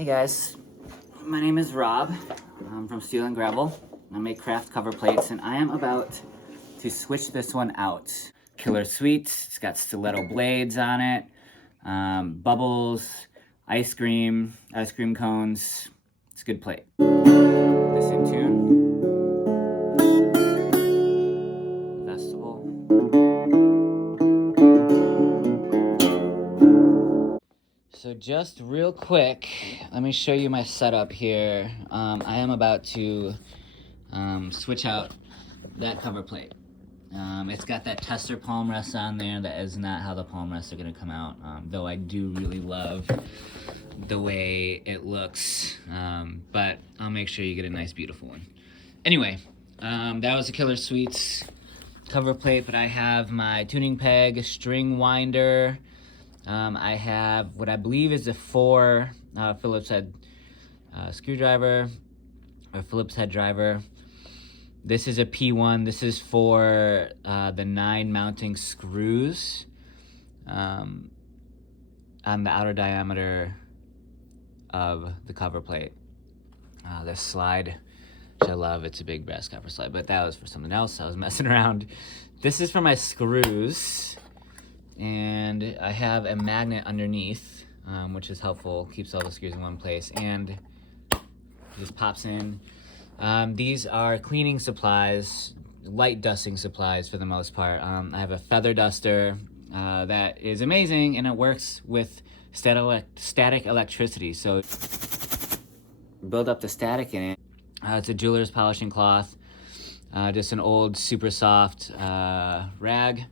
Hey guys, my name is Rob. I'm from Steel and Gravel. I make craft cover plates, and I am about to switch this one out. Killer Sweets, it's got stiletto blades on it, bubbles, ice cream cones. It's a good plate. This in tune. Vestibule. So just real quick, let me show you my setup here. I am about to switch out that cover plate. It's got that tester palm rest on there. That is not how the palm rests are going to come out, though I do really love the way it looks, but I'll make sure you get a nice beautiful one. Anyway, that was the Killer Sweets cover plate, but I have my tuning peg, string winder. I have what I believe is a 4 Phillips Head screwdriver, or Phillips Head driver. This is a P1. This is for the 9 mounting screws on the outer diameter of the cover plate. This slide, which I love, it's a big brass copper slide, but that was for something else. I was messing around. This is for my screws, and I have a magnet underneath, which is helpful, keeps all the screws in one place, and just pops in. These are cleaning supplies, light dusting supplies for the most part. I have a feather duster that is amazing, and it works with static electricity. So build up the static in it. It's a jeweler's polishing cloth, just an old super soft rag,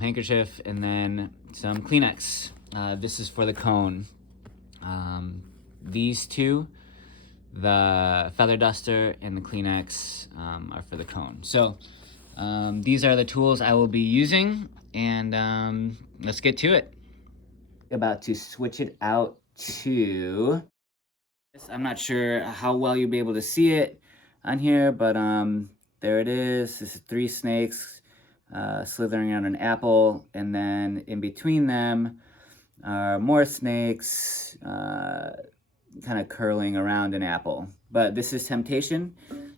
handkerchief, and then some Kleenex. This is for the cone. These two, the feather duster and the Kleenex, are for the cone. So these are the tools I will be using, and let's get to it. About to switch it out to, I'm not sure how well you'll be able to see it on here, but there it is. This is 3 snakes slithering around an apple, and then in between them are more snakes kind of curling around an apple. But this is Temptation,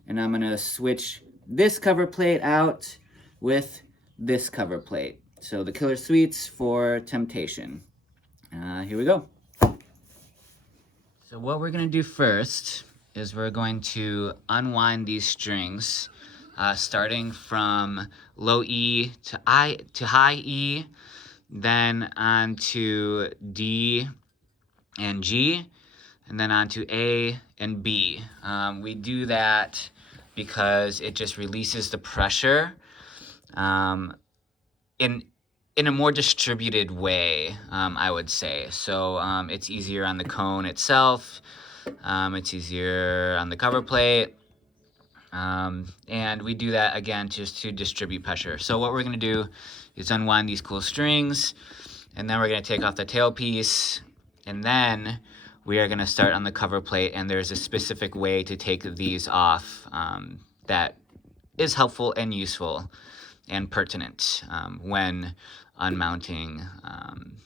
and I'm gonna switch this cover plate out with this cover plate. So the Killer Sweets for Temptation. Here we go. So what we're gonna do first is we're going to unwind these strings, starting from low E to high E, then on to D and G, and then on to A and B. We do that because it just releases the pressure in a more distributed way, I would say. So it's easier on the cone itself, it's easier on the cover plate, and we do that again just to distribute pressure. So what we're gonna do is unwind these cool strings, and then we're gonna take off the tailpiece, and then we are gonna start on the cover plate, and there's a specific way to take these off that is helpful and useful and pertinent when unmounting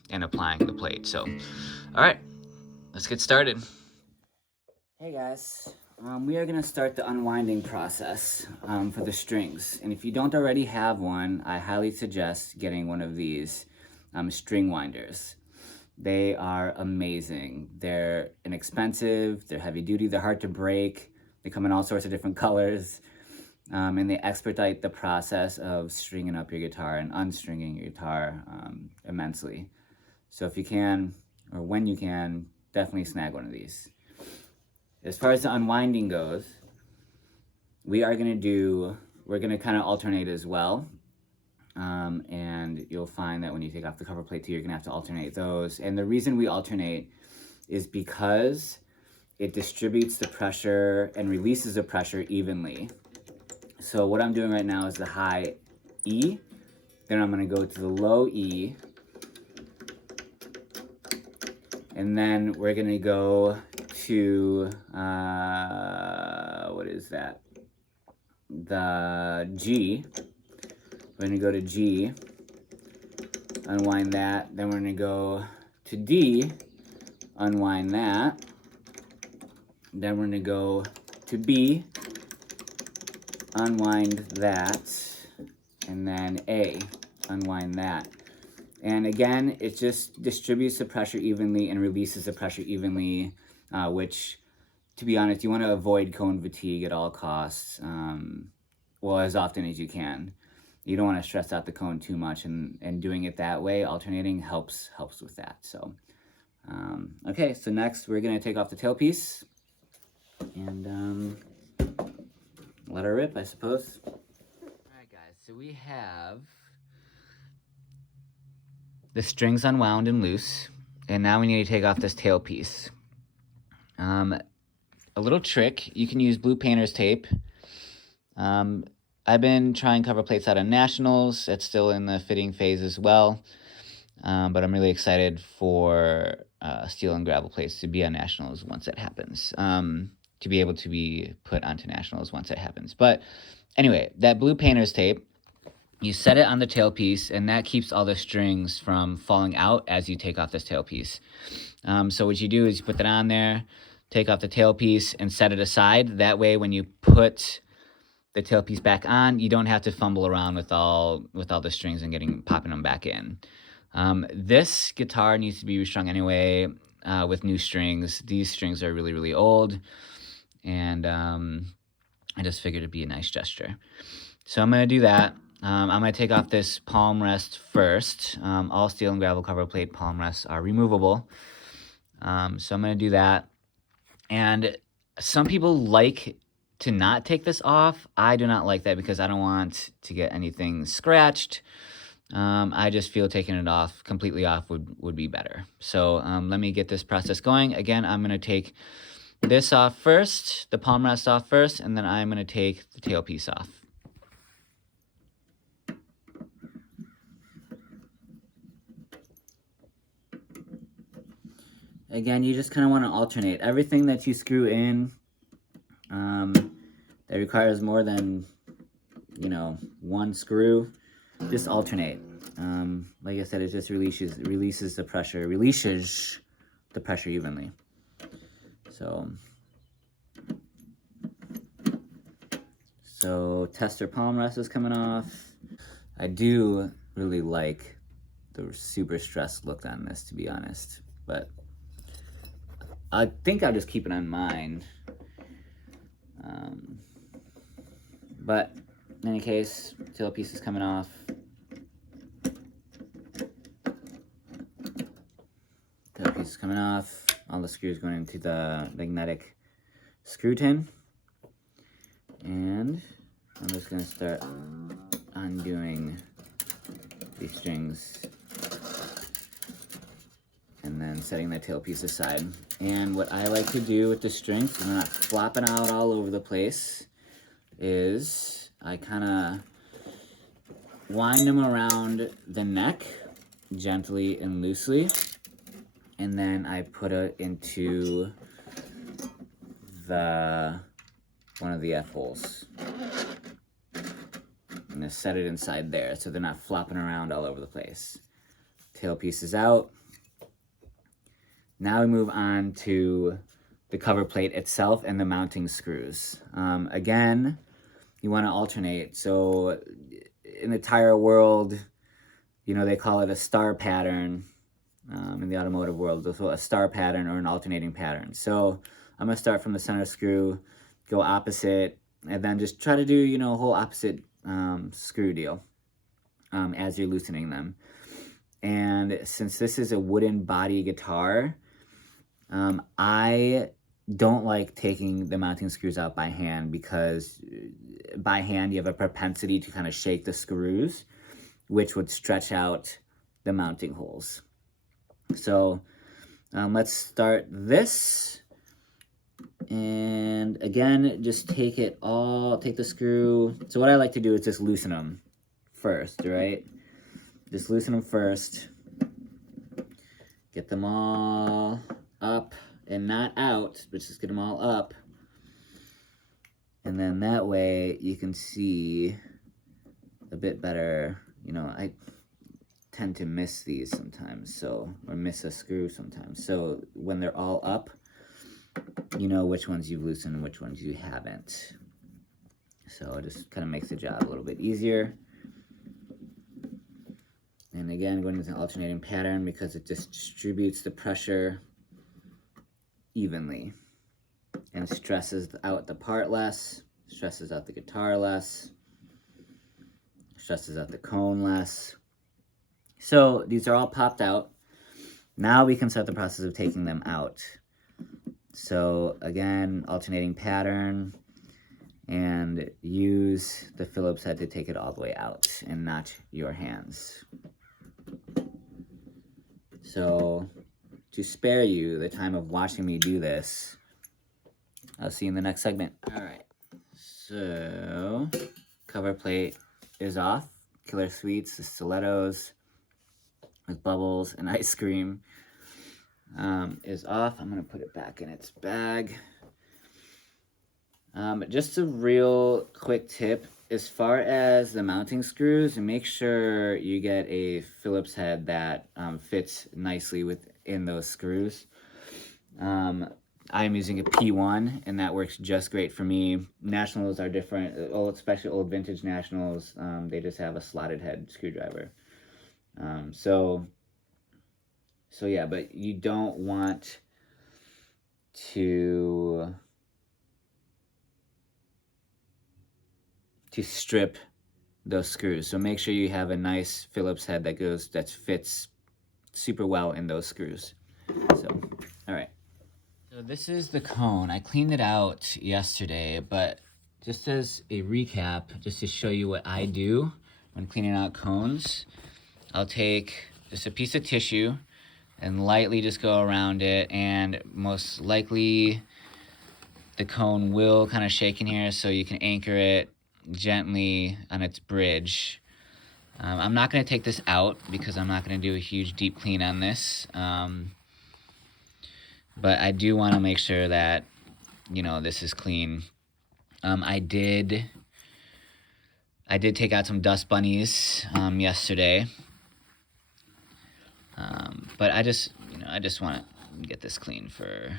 and applying the plate. So, all right, let's get started. Hey guys, we are gonna start the unwinding process for the strings. And if you don't already have one, I highly suggest getting one of these string winders. They are amazing. They're inexpensive, they're heavy duty, they're hard to break. They come in all sorts of different colors. And they expedite the process of stringing up your guitar and unstringing your guitar immensely. So if you can, or when you can, definitely snag one of these. As far as the unwinding goes, we're gonna kind of alternate as well. And you'll find that when you take off the cover plate too, you're gonna have to alternate those. And the reason we alternate is because it distributes the pressure and releases the pressure evenly. So what I'm doing right now is the high E, then I'm gonna go to the low E, and then we're gonna go to, what is that? The G. We're gonna go to G, unwind that, then we're gonna go to D, unwind that. Then we're gonna go to B, unwind that, and then A, unwind that. And again, it just distributes the pressure evenly and releases the pressure evenly, which, to be honest, you want to avoid cone fatigue at all costs, well, as often as you can. You don't want to stress out the cone too much, and doing it that way, alternating, helps with that. So, okay, so next we're going to take off the tailpiece and let her rip, I suppose. All right, guys, so we have the strings unwound and loose, and now we need to take off this tailpiece. A little trick, you can use blue painter's tape. I've been trying cover plates out of Nationals. It's still in the fitting phase as well, but I'm really excited for steel and gravel plates to be on Nationals once it happens, to be able to be put onto Nationals once it happens. But anyway, that blue painter's tape, you set it on the tailpiece, and that keeps all the strings from falling out as you take off this tailpiece. So what you do is you put that on there, take off the tailpiece, and set it aside. That way, when you put the tailpiece back on, you don't have to fumble around with all the strings and popping them back in. This guitar needs to be restrung anyway with new strings. These strings are really, really old, and I just figured it'd be a nice gesture. So I'm going to do that. I'm going to take off this palm rest first. All steel and gravel cover plate palm rests are removable. So I'm going to do that. And some people like to not take this off. I do not like that because I don't want to get anything scratched. I just feel taking it off, completely off, would be better. So let me get this process going. Again, I'm going to take this off first, the palm rest off first, and then I'm going to take the tailpiece off. Again, you just kind of want to alternate. Everything that you screw in that requires more than, one screw, just alternate. Like I said, it just releases the pressure evenly. So tester palm rest is coming off. I do really like the super stressed look on this, to be honest, but I think I'll just keep it on mine. But in any case, tailpiece is coming off. Tailpiece is coming off. All the screws going into the magnetic screw tin. And I'm just going to start undoing these strings and then setting the tailpiece aside. And what I like to do with the strings, so they're not flopping out all over the place, is I kind of wind them around the neck gently and loosely, and then I put it into one of the F-holes. I'm going to set it inside there so they're not flopping around all over the place. Tailpiece is out. Now we move on to the cover plate itself and the mounting screws. Again, you want to alternate. So in the tire world, they call it a star pattern. In the automotive world, so a star pattern or an alternating pattern. So I'm going to start from the center screw, go opposite, and then just try to do, a whole opposite screw deal as you're loosening them. And since this is a wooden body guitar, I don't like taking the mounting screws out by hand, because by hand you have a propensity to kind of shake the screws, which would stretch out the mounting holes. So let's start this. And again, just take the screw. So what I like to do is just loosen them first, right? Just loosen them first. Get them all up and not out, but just get them all up. And then that way you can see a bit better. tend to miss these sometimes, or miss a screw sometimes. So when they're all up, you know which ones you've loosened and which ones you haven't. So it just kind of makes the job a little bit easier. And again, going with an alternating pattern because it just distributes the pressure evenly and stresses out the part less, stresses out the guitar less, stresses out the cone less. So these are all popped out. Now we can start the process of taking them out. So again, alternating pattern, and use the Phillips head to take it all the way out and not your hands. So to spare you the time of watching me do this, I'll see you in the next segment. All right, so cover plate is off. Killer Sweets, the stilettos with bubbles and ice cream is off. I'm gonna put it back in its bag. Just a real quick tip, as far as the mounting screws, make sure you get a Phillips head that fits nicely within those screws. I'm using a P1, and that works just great for me. Nationals are different, especially old vintage Nationals. They just have a slotted head screwdriver. So yeah, but you don't want to strip those screws. So make sure you have a nice Phillips head that fits super well in those screws. So, all right. So this is the cone. I cleaned it out yesterday, but just as a recap, just to show you what I do when cleaning out cones, I'll take just a piece of tissue and lightly just go around it, and most likely the cone will kind of shake in here, so you can anchor it gently on its bridge. I'm not going to take this out because I'm not going to do a huge deep clean on this, but I do want to make sure that, you know, this is clean. I did take out some dust bunnies yesterday, but I just want to get this clean for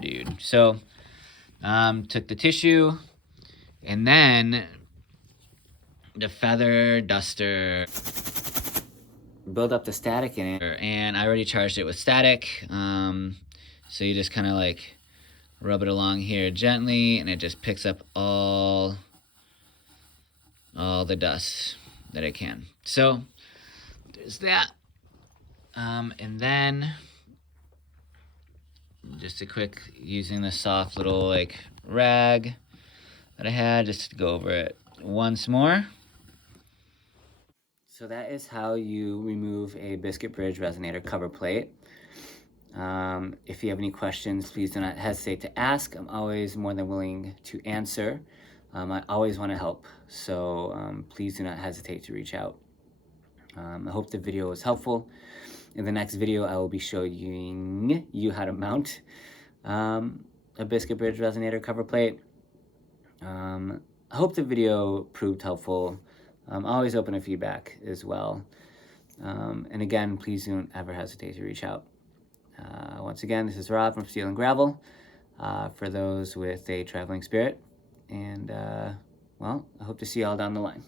dude. So took the tissue and then the feather duster, build up the static in it, and I already charged it with static. So you just kind of like rub it along here gently, and it just picks up all the dust that it can. So there's that. And then just a quick, using the soft little like rag that I had, just to go over it once more. So that is how you remove a Biscuit Bridge Resonator cover plate. If you have any questions, please do not hesitate to ask. I'm always more than willing to answer. I always want to help, so please do not hesitate to reach out. I hope the video was helpful. In the next video, I will be showing you how to mount a Biscuit Bridge Resonator cover plate. I hope the video proved helpful. I'm always open to feedback as well. And again, please don't ever hesitate to reach out. Once again, this is Rob from Steel and Gravel, for those with a traveling spirit. And, well, I hope to see you all down the line.